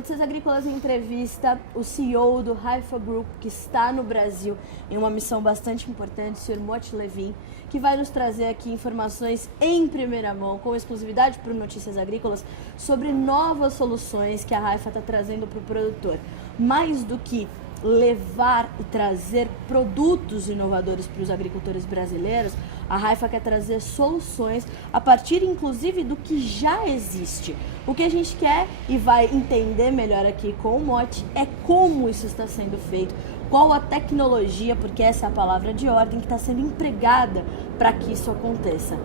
Noticias Agrícolas entrevista o CEO do Haifa Group, que está no Brasil em uma missão bastante importante, o Sr. Moti Levin, que vai nos trazer aqui informações em primeira mão, com exclusividade para o Noticias Agrícolas, sobre novas soluções que a Haifa está trazendo para o produtor. Mais do que levar e trazer produtos inovadores para os agricultores brasileiros, a Haifa quer trazer soluções a partir, inclusive, do que já existe. O que a gente quer e vai entender melhor aqui com o Moti é como isso está sendo feito, qual a tecnologia, porque essa é a palavra de ordem, que está sendo empregada para que isso aconteça.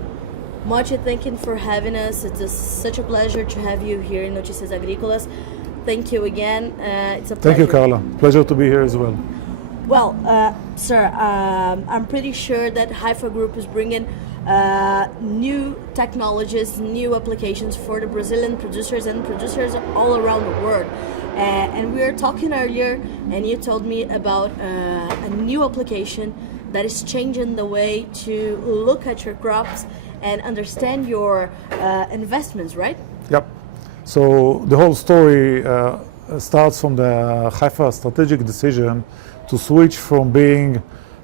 Moti, thank you for having us. It's such a pleasure to have you here in Noticias Agrícolas. Thank you again. It's a pleasure. Thank you, Carla. Pleasure to be here as well. Well, sir, I'm pretty sure that Haifa Group is bringing new technologies, new applications for the Brazilian producers and producers all around the world. And we were talking earlier, and you told me about a new application that is changing the way to look at your crops and understand your investments, right? Yep. So the whole story starts from the Haifa strategic decision to switch from being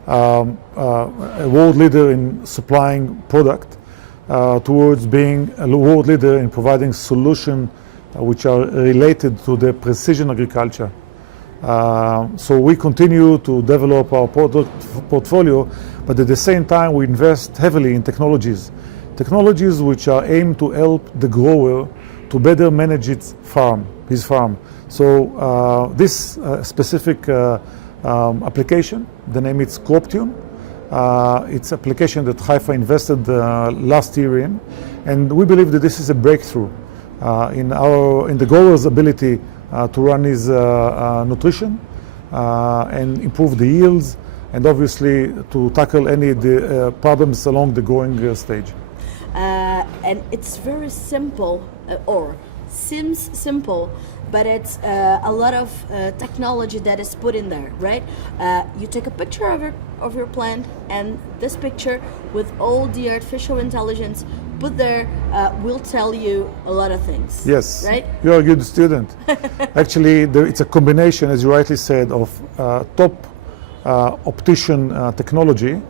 a world leader in supplying product towards being a world leader in providing solutions which are related to the precision agriculture. So we continue to develop our product portfolio, but at the same time we invest heavily in technologies which are aimed to help the grower to better manage his farm. So this specific application, the name is CropTune. It's an application that Haifa invested last year in, and we believe that this is a breakthrough in the grower's ability to run his nutrition and improve the yields, and obviously to tackle any of the problems along the growing stage. And it's very simple, or seems simple, but it's a lot of technology that is put in there, right? You take a picture of your plant, and this picture with all the artificial intelligence put there will tell you a lot of things. Yes, right? You're a good student. Actually, it's a combination, as you rightly said, of top optician technology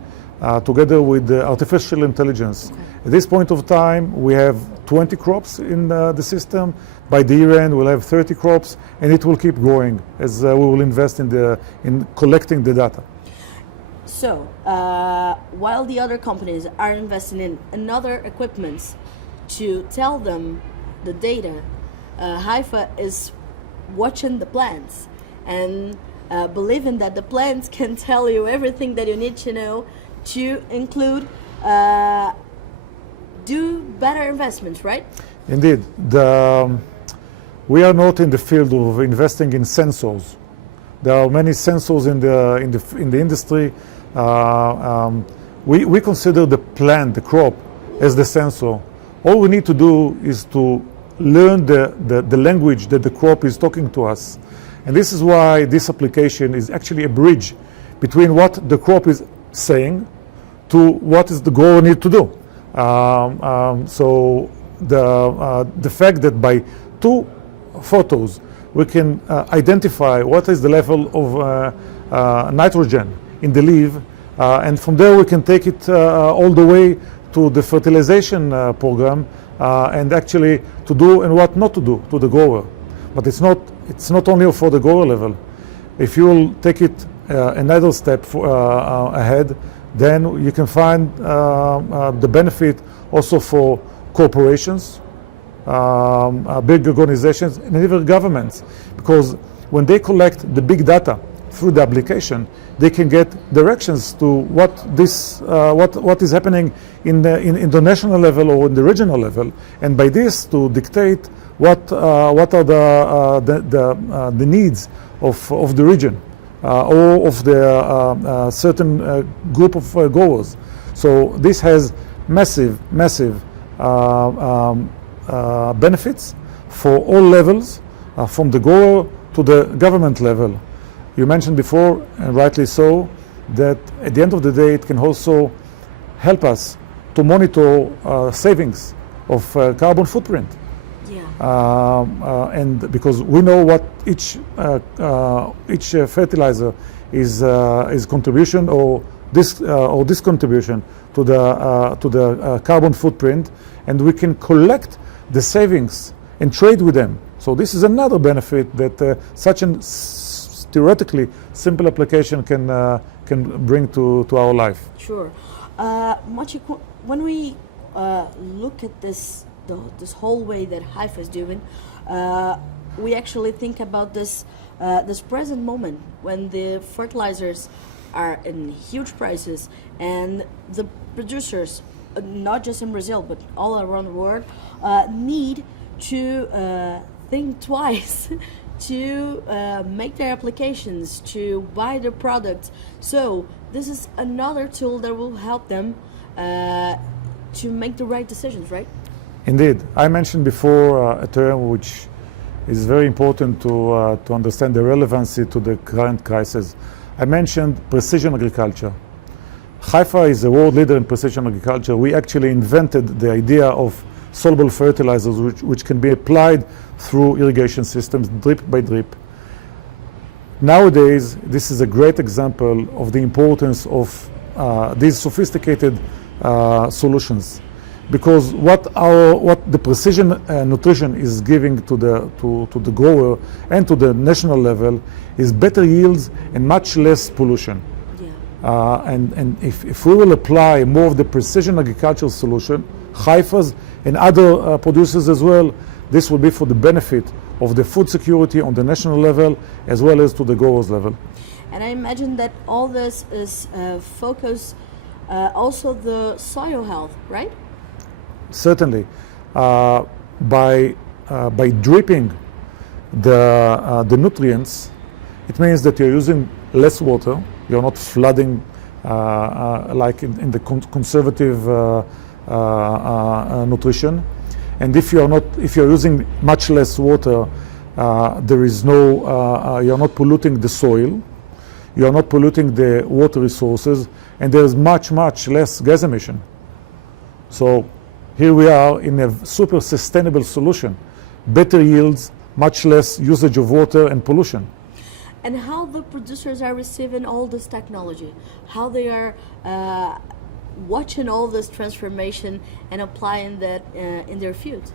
together with the artificial intelligence. Okay. At this point of time, we have 20 crops in the system. By the year end, we'll have 30 crops, and it will keep growing as we will invest in collecting the data. So, while the other companies are investing in another equipment to tell them the data, Haifa is watching the plants and believing that the plants can tell you everything that you need to know to include do better investments, right? Indeed. We are not in the field of investing in sensors. There are many sensors in the industry. We consider the plant, the crop, as the sensor. All we need to do is to learn the language that the crop is talking to us. And this is why this application is actually a bridge between what the crop is saying to what is the grower need to do. So the fact that by two photos we can identify what is the level of nitrogen in the leaf, and from there we can take it all the way to the fertilization program and actually to do and what not to do to the grower. But it's not only for the grower level. If you will take it another step ahead, then you can find the benefit also for corporations, big organizations, and even governments, because when they collect the big data through the application, they can get directions to what is happening in the national level or in the regional level, and by this to dictate what are the needs of the region or of the certain group of growers. So this has massive benefits for all levels, from the grower to the government level. You mentioned before, and rightly so, that at the end of the day it can also help us to monitor savings of carbon footprint. And because we know what each fertilizer is contribution or this contribution to the carbon footprint, and we can collect the savings and trade with them. So this is another benefit that such a theoretically simple application can bring to our life. Sure. Maciek, when we look at this whole way that Haifa is doing, we actually think about this present moment when the fertilizers are in huge prices and the producers, not just in Brazil but all around the world, need to think twice to make their applications, to buy their products. So this is another tool that will help them to make the right decisions, right? Indeed. I mentioned before a term which is very important to understand the relevancy to the current crisis. I mentioned precision agriculture. Haifa is a world leader in precision agriculture. We actually invented the idea of soluble fertilizers which can be applied through irrigation systems, drip by drip. Nowadays, this is a great example of the importance of these sophisticated solutions, because what the precision nutrition is giving to the grower and to the national level is better yields and much less pollution. And if we will apply more of the precision agricultural solution, Haifa's and other producers as well, this will be for the benefit of the food security on the national level as well as to the growers level. And I imagine that all this is focused also the soil health, right? Certainly. By dripping the nutrients, it means that you're using less water. You're not flooding like in the conservative nutrition. And if you're using much less water, there is no, you're not polluting the soil, you're not polluting the water resources, and there's much less gas emission. So here we are in a super sustainable solution. Better yields, much less usage of water and pollution. And how the producers are receiving all this technology, how they are watching all this transformation and applying that in their fields.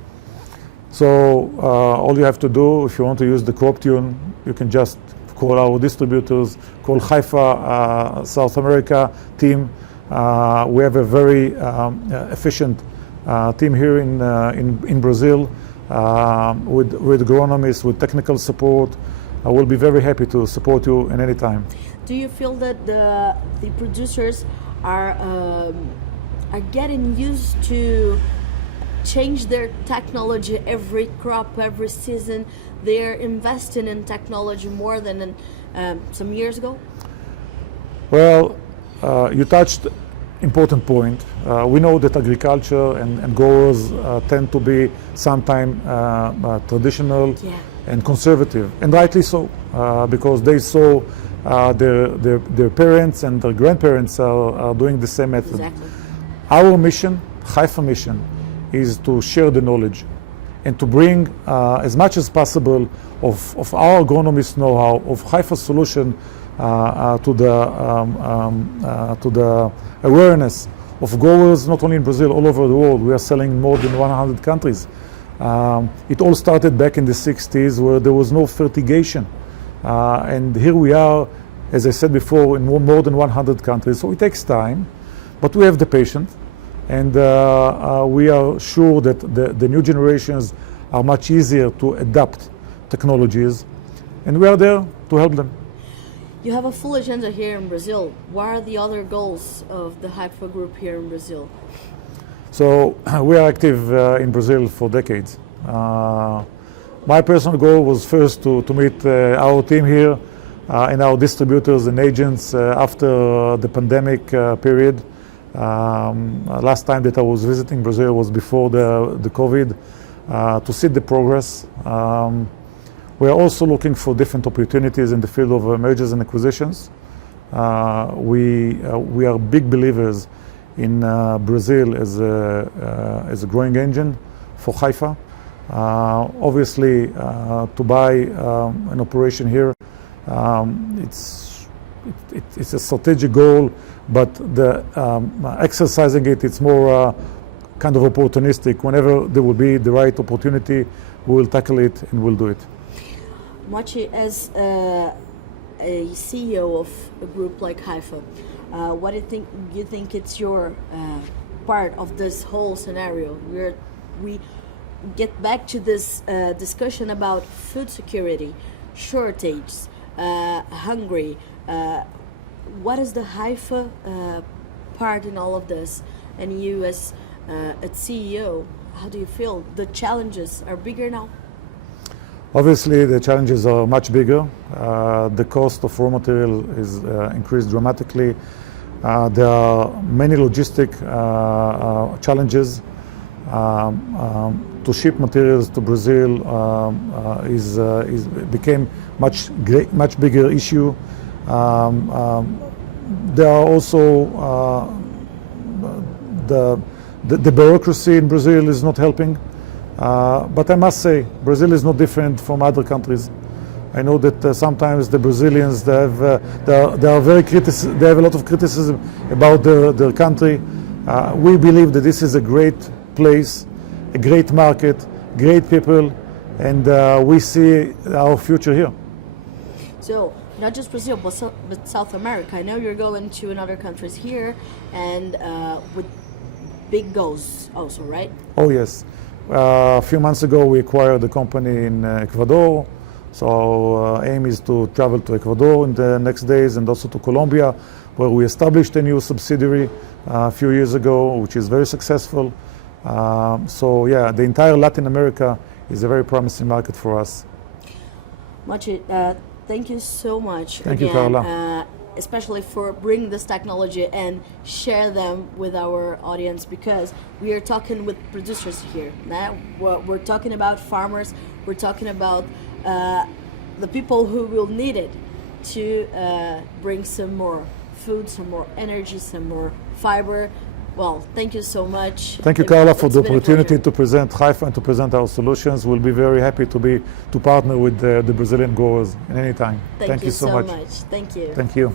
So all you have to do, if you want to use the crop tune, you can just call our distributors, call Haifa South America team. We have a very efficient team here in Brazil with agronomists, with technical support. I will be very happy to support you in any time. Do you feel that the producers are getting used to change their technology every crop, every season? They're investing in technology more than some years ago? Well, you touched important point. We know that agriculture and growers tend to be sometimes traditional and conservative, and rightly so, because they saw their parents and their grandparents are doing the same method. Exactly. Our mission, Haifa mission, is to share the knowledge and to bring as much as possible of our agronomist know-how, of Haifa solution to the awareness of growers, not only in Brazil, all over the world. We are selling in more than 100 countries. It all started back in the 60s where there was no fertigation. And here we are, as I said before, in more than 100 countries. So it takes time, but we have the patience. And we are sure that the new generations are much easier to adapt technologies. And we are there to help them. You have a full agenda here in Brazil. What are the other goals of the Haifa Group here in Brazil? So we are active in Brazil for decades. My personal goal was first to meet our team here and our distributors and agents after the pandemic period. Last time that I was visiting Brazil was before the COVID, to see the progress. We are also looking for different opportunities in the field of mergers and acquisitions. We are big believers in Brazil as a growing engine for Haifa. Obviously, to buy an operation here, it's a strategic goal, but the exercising it's more kind of opportunistic. Whenever there will be the right opportunity, we will tackle it and we'll do it. Mochi, as a CEO of a group like Haifa, what do you think it's your part of this whole scenario? We get back to this discussion about food security, shortage, hungry. What is the Haifa part in all of this? And you as a CEO, how do you feel? The challenges are bigger now? Obviously, the challenges are much bigger. The cost of raw material is increased dramatically. There are many logistic challenges. To ship materials to Brazil became much bigger issue. There are also the bureaucracy in Brazil is not helping. But I must say, Brazil is no different from other countries. I know that sometimes the Brazilians they have a lot of criticism about their country. We believe that this is a great place, a great market, great people, and we see our future here. So not just Brazil, but South America. I know you're going to another countries here, and with big goals also, right? Oh yes. A few months ago, we acquired a company in Ecuador. So our aim is to travel to Ecuador in the next days and also to Colombia, where we established a new subsidiary a few years ago, which is very successful. So yeah, the entire Latin America is a very promising market for us. Mochi, thank you so much. Thank you, Carla. Especially for bringing this technology and share them with our audience, because we are talking with producers here. Now we're talking about farmers. We're talking about the people who will need it to bring some more food, some more energy, some more fiber. Well, thank you so much. Thank you, Carla, for the opportunity to present Haifa and to present our solutions. We'll be very happy to partner with the Brazilian growers at any time. Thank you so much. Thank you. Thank you.